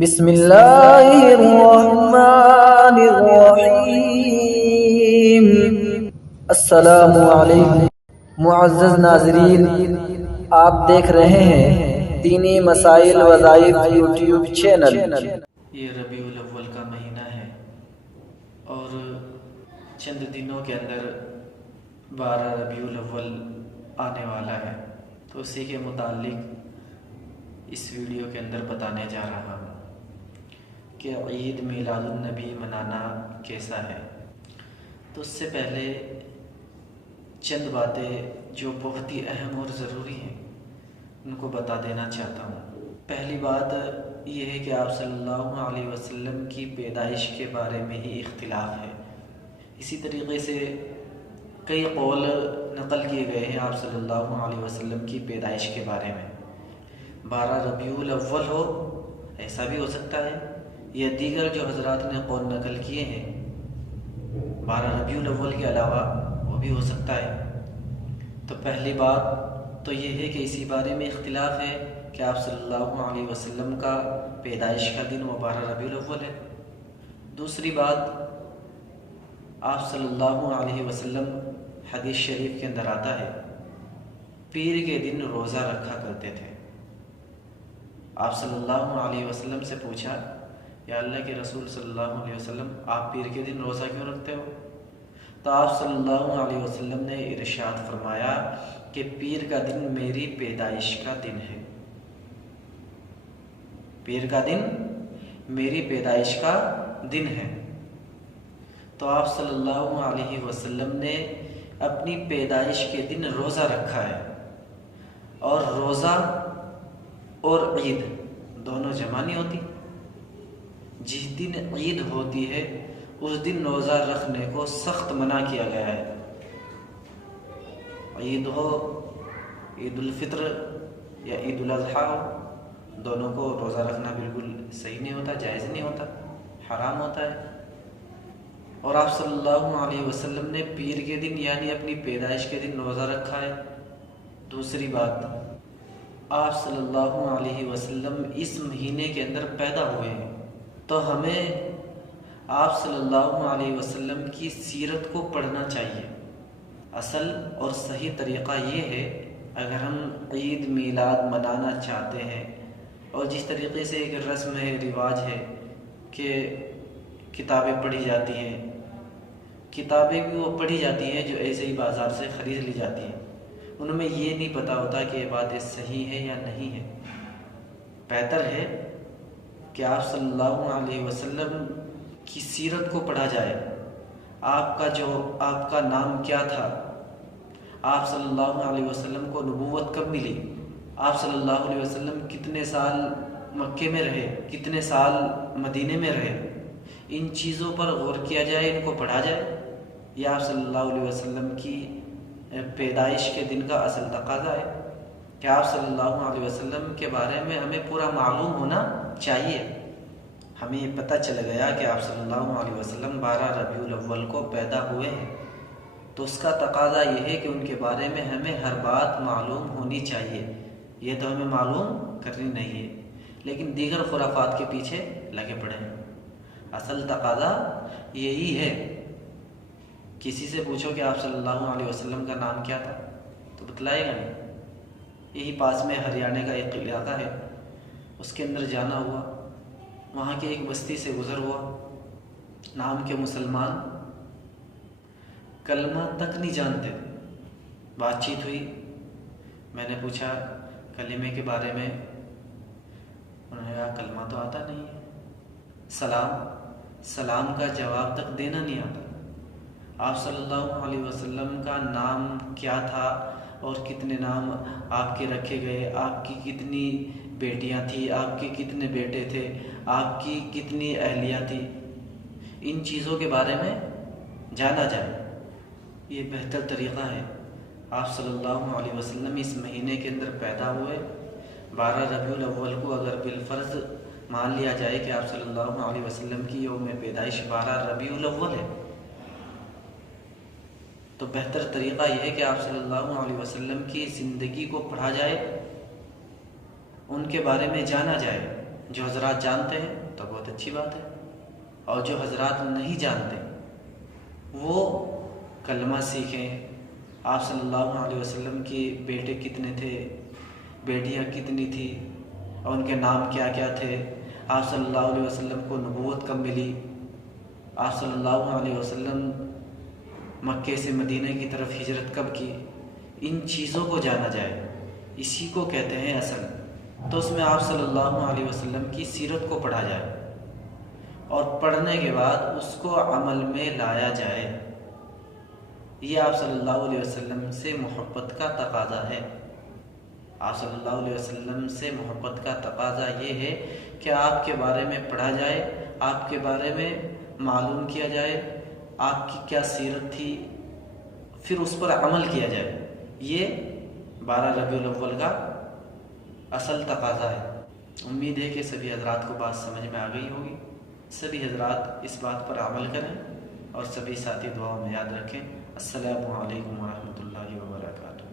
بسم اللہ الرحمن الرحیم۔ السلام علیکم معزز ناظرین، آپ دیکھ رہے ہیں دینی مسائل وظائف یوٹیوب چینل۔ یہ ربیع الاول کا مہینہ ہے اور چند دنوں کے اندر 12 ربیع الاول آنے والا ہے، تو اسی کے متعلق اس ویڈیو کے اندر بتانے جا رہا ہوں کہ عید میلاد النبی منانا کیسا ہے۔ تو اس سے پہلے چند باتیں جو بہت ہی اہم اور ضروری ہیں ان کو بتا دینا چاہتا ہوں۔ پہلی بات یہ ہے کہ آپ صلی اللہ علیہ وسلم کی پیدائش کے بارے میں ہی اختلاف ہے۔ اسی طریقے سے کئی قول نقل کیے گئے ہیں آپ صلی اللہ علیہ وسلم کی پیدائش کے بارے میں۔ 12 ربیع الاول ہو ایسا بھی ہو سکتا ہے، یا دیگر جو حضرات نے قول نقل کیے ہیں 12 ربیع الاول کے علاوہ وہ بھی ہو سکتا ہے۔ تو پہلی بات تو یہ ہے کہ اسی بارے میں اختلاف ہے کہ آپ صلی اللہ علیہ وسلم کا پیدائش کا دن وہ 12 ربیع الاول ہے۔ دوسری بات، آپ صلی اللہ علیہ وسلم حدیث شریف کے اندر آتا ہے پیر کے دن روزہ رکھا کرتے تھے۔ آپ صلی اللہ علیہ وسلم سے پوچھا، یا اللہ کے رسول صلی اللہ علیہ وسلم آپ پیر کے دن روزہ کیوں رکھتے ہو؟ تو آپ صلی اللہ علیہ وسلم نے ارشاد فرمایا کہ پیر کا دن میری پیدائش کا دن ہے۔ پیر کا دن میری پیدائش کا دن ہے۔ تو آپ صلی اللہ علیہ وسلم نے اپنی پیدائش کے دن روزہ رکھا ہے، اور روزہ اور عید دونوں جمع نہیں ہوتی۔ جس دن عید ہوتی ہے اس دن روزہ رکھنے کو سخت منع کیا گیا ہے۔ عید ہو، عید الفطر یا عید الاضحیٰ ہو، دونوں کو روزہ رکھنا بالکل صحیح نہیں ہوتا، جائز نہیں ہوتا، حرام ہوتا ہے۔ اور آپ صلی اللہ علیہ وسلم نے پیر کے دن یعنی اپنی پیدائش کے دن روزہ رکھا ہے۔ دوسری بات، آپ صلی اللہ علیہ وسلم اس مہینے کے اندر پیدا ہوئے ہیں، تو ہمیں آپ صلی اللہ علیہ وسلم کی سیرت کو پڑھنا چاہیے۔ اصل اور صحیح طریقہ یہ ہے، اگر ہم عید میلاد منانا چاہتے ہیں، اور جس طریقے سے ایک رسم ہے، رواج ہے کہ کتابیں پڑھی جاتی ہیں، کتابیں بھی وہ پڑھی جاتی ہیں جو ایسے ہی بازار سے خرید لی جاتی ہیں، ان میں یہ نہیں پتہ ہوتا کہ یہ باتیں صحیح ہے یا نہیں ہے۔ بہتر ہے کہ آپ صلی اللہ علیہ وسلم کی سیرت کو پڑھا جائے۔ آپ کا نام کیا تھا، آپ صلی اللہ علیہ وسلم کو نبوت کب ملی، آپ صلی اللہ علیہ وسلم کتنے سال مکے میں رہے، کتنے سال مدینے میں رہے، ان چیزوں پر غور کیا جائے، ان کو پڑھا جائے۔ یہ آپ صلی اللہ علیہ وسلم کی پیدائش کے دن کا اصل تقاضا ہے کہ آپ صلی اللہ علیہ وسلم کے بارے میں ہمیں پورا معلوم ہونا چاہیے۔ ہمیں یہ پتہ چل گیا کہ آپ صلی اللہ علیہ وسلم 12 ربیع الاول کو پیدا ہوئے ہیں، تو اس کا تقاضا یہ ہے کہ ان کے بارے میں ہمیں ہر بات معلوم ہونی چاہیے۔ یہ تو ہمیں معلوم کرنی نہیں ہے، لیکن دیگر خرافات کے پیچھے لگے پڑے ہیں۔ اصل تقاضا یہی ہے۔ کسی سے پوچھو کہ آپ صلی اللہ علیہ وسلم کا نام کیا تھا تو بتلائے گا نہیں۔ یہی پاس میں ہریانہ کا ایک علاقہ ہے، اس کے اندر جانا ہوا، وہاں کی ایک بستی سے گزر ہوا، نام کے مسلمان، کلمہ تک نہیں جانتے۔ بات چیت ہوئی، میں نے پوچھا کلمے کے بارے میں، انہوں نے کہا کلمہ تو آتا نہیں ہے، سلام کا جواب تک دینا نہیں آتا۔ آپ صلی اللہ علیہ وسلم کا نام کیا تھا اور کتنے نام آپ کے رکھے گئے، آپ کی کتنی بیٹیاں تھیں، آپ کے کتنے بیٹے تھے، آپ کی کتنی اہلیہ تھی، ان چیزوں کے بارے میں جانا جائے، یہ بہتر طریقہ ہے۔ آپ صلی اللہ علیہ وسلم اس مہینے کے اندر پیدا ہوئے۔ 12 ربیع الاول کو اگر بالفرض مان لیا جائے کہ آپ صلی اللہ علیہ وسلم کی یوم پیدائش 12 ربیع الاول ہے، تو بہتر طریقہ یہ ہے کہ آپ صلی اللہ علیہ وسلم کی زندگی کو پڑھا جائے، ان کے بارے میں جانا جائے، جو حضرات جانتے ہیں تو بہت اچھی بات ہے، اور جو حضرات نہیں جانتے وہ کلمہ سیکھیں، آپ صلی اللہ علیہ وسلم کے بیٹے کتنے تھے، بیٹیاں کتنی تھی، اور ان کے نام کیا کیا تھے، آپ صلی اللہ علیہ وسلم کو نبوت کب ملی، آپ صلی اللہ علیہ وسلم مکے سے مدینہ کی طرف ہجرت کب کی، ان چیزوں کو جانا جائے، اسی کو کہتے ہیں اصل۔ تو اس میں آپ صلی اللہ علیہ وسلم کی سیرت کو پڑھا جائے، اور پڑھنے کے بعد اس کو عمل میں لایا جائے، یہ آپ صلی اللہ علیہ وسلم سے محبت کا تقاضا ہے۔ آپ صلی اللہ علیہ وسلم سے محبت کا تقاضا یہ ہے کہ آپ کے بارے میں پڑھا جائے، آپ کے بارے میں معلوم کیا جائے، آپ کی کیا سیرت تھی، پھر اس پر عمل کیا جائے۔ یہ 12 ربیع الاول کا اصل تقاضا ہے۔ امید ہے کہ سبھی حضرات کو بات سمجھ میں آ گئی ہوگی، سبھی حضرات اس بات پر عمل کریں، اور سبھی ساتھی دعاؤں میں یاد رکھیں۔ السلام علیکم ورحمۃ اللہ وبرکاتہ۔